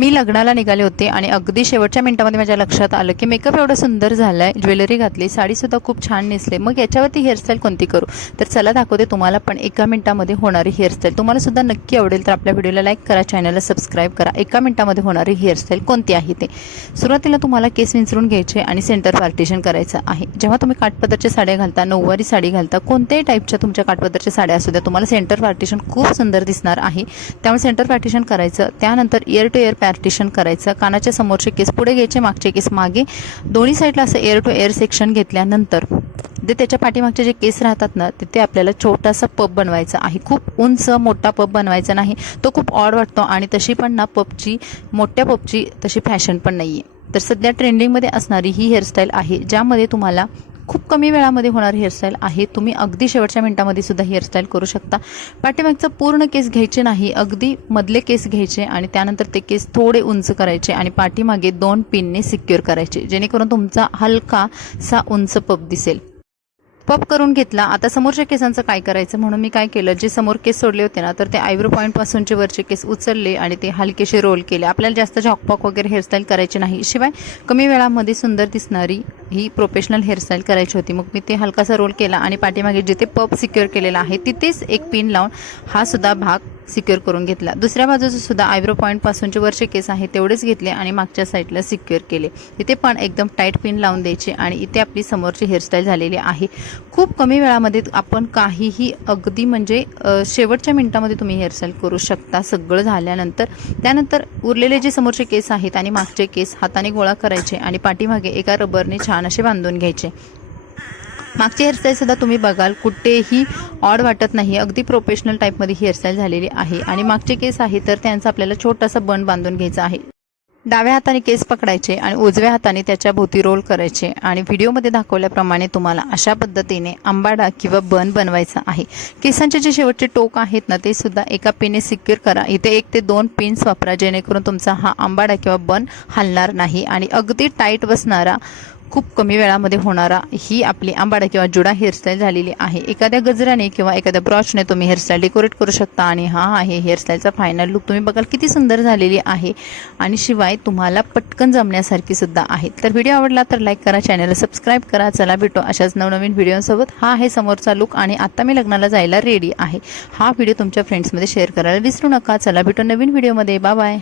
मी लग्नाला निघाले होते आणि अगदी शेवटच्या मिनिटामध्ये माझ्या लक्षात आलं की मेकअप एवढा सुंदर झालाय, ज्वेलरी घातली, साडीसुद्धा खूप छान नेसले, मग याच्यावरती हेअरस्टाईल कोणती करू. तर चला दाखवते तुम्हाला पण एका मिनिटामध्ये होणारी हेअरस्टाईल. तुम्हाला सुद्धा नक्की आवडेल, तर आपल्या व्हिडिओला लाईक करा, चॅनलला सबस्क्राईब करा. एका मिनिटामध्ये होणारी हेअरस्टाईल कोणती आहे ते. सुरुवातीला तुम्हाला केस विंचरून घ्यायचे आणि सेंटर पार्टिशन करायचं आहे. जेव्हा तुम्ही काठपदरच्या साड्या घालता, नऊवारी साडी घालता, कोणत्याही टाईपच्या तुमच्या काठपदरच्या साड्या असू द्या, तुम्हाला सेंटर पार्टिशन खूप सुंदर दिसणार आहे. त्यामुळे सेंटर पार्टिशन करायचं. त्यानंतर इयर टू इयर पार्टिशन करायचं. कानाच्या समोरचे केस पुढे घ्यायचे, मागचे केस मागे, दोन्ही साईडला असं एअर टू एअर सेक्शन घेतल्यानंतर ते त्याच्या पाठीमागचे जे केस राहतात ना, तिथे आपल्याला छोटासा पब बनवायचा आहे. खूप उंच मोठा पब बनवायचा नाही, तो खूप ऑड वाटतो आणि तशी पण ना पबची, मोठ्या पबची तशी फॅशन पण नाही आहे. तर सध्या ट्रेंडिंगमध्ये असणारी ही हेअरस्टाईल आहे, ज्यामध्ये तुम्हाला खूप कमी वेळामध्ये होणारी हेअरस्टाईल आहे. तुम्ही अगदी शेवटच्या मिनिटामध्ये सुद्धा हेअरस्टाईल करू शकता. पाठीमागचं पूर्ण केस घ्यायचे नाही, अगदी मधले केस घ्यायचे आणि त्यानंतर ते केस थोडे उंच करायचे आणि पाठीमागे 2 पिनने सिक्युअर करायचे, जेणेकरून तुमचा हलकासा उंच पब दिसेल. पप करून घेतला. आता समोरच्या केसांचं काय करायचं, म्हणून मी काय केलं, जे समोर केस सोडले होते ना, तर ते आयब्रो पॉईंटपासूनचे वरचे केस उचलले आणि ते हलकेसे रोल केले. आपल्याला जास्त झॉकपॉक वगैरे हेअरस्टाईल करायची नाही, शिवाय कमी वेळामध्ये सुंदर दिसणारी ही प्रोफेशनल हेअरस्टाईल करायची होती. मग मी ते हलकासा रोल केला आणि पाठीमागे जिथे पप सिक्युअर केलेला आहे तिथेच एक पिन लावून हा सुद्धा भाग सिक्युअर करून घेतला. दुसऱ्या बाजूचं सुद्धा आयब्रो पॉईंटपासूनचे वरचे केस आहे तेवढेच घेतले आणि मागच्या साईडला सिक्युअर केले. इथे पण एकदम टाईट पिन लावून द्यायची आणि इथे आपली समोरची हेअरस्टाईल झालेली आहे. खूप कमी वेळामध्ये आपण काहीही, अगदी म्हणजे शेवटच्या मिनिटामध्ये तुम्ही हेअरस्टाईल करू शकता सगळं झाल्यानंतर. त्यानंतर उरलेले जे समोरचे केस आहेत आणि मागचे केस हाताने गोळा करायचे आणि पाठीमागे एका रबरने छान असे बांधून घ्यायचे. मागची हेअरस्टाईल सुद्धा तुम्ही बघाल कुठेही ऑड वाटत नाही, अगदी प्रोफेशनल टाईपमध्ये हेअरस्टाईल झालेली आहे. आणि मागचे केस आहे तर त्यांचा आपल्याला छोटासा बन बांधून घ्यायचा आहे. डाव्या हाताने केस पकडायचे आणि उजव्या हाताने त्याच्या भोवती रोल करायचे आणि व्हिडिओमध्ये दाखवल्याप्रमाणे तुम्हाला अशा पद्धतीने आंबाडा किंवा बन बनवायचा आहे. केसांचे जे शेवटचे टोक आहेत ना, ते सुद्धा एका पिनने सिक्युअर करा. इथे 1 ते 2 पिन्स वापरा, जेणेकरून तुमचा हा आंबाडा किंवा बन हलणार नाही आणि अगदी टाईट बसणारा, खूप कमी वेळामध्ये होणारा ही आपली आंबाडा किंवा जुडा हेअरस्टाईल झालेली आहे. एखाद्या गजराने किंवा एखाद्या ब्रॉचने तुम्ही हेअरस्टाईल डेकोरेट करू शकता आणि हा आहे हेअरस्टाईलचा फायनल लुक. तुम्ही बघाल किती सुंदर झालेली आहे आणि शिवाय तुम्हाला पटकन जमण्यासारखी सुद्धा आहे. तर व्हिडिओ आवडला तर लाईक करा, चॅनलला सबस्क्राईब करा. चला भेटू अशाच नवनवीन व्हिडिओसोबत. हा आहे समोरचा लुक आणि आता मी लग्नाला जायला रेडी आहे. हा व्हिडिओ तुमच्या फ्रेंड्समध्ये शेअर करायला विसरू नका. चला भेटू नवीन व्हिडिओमध्ये. Bye bye.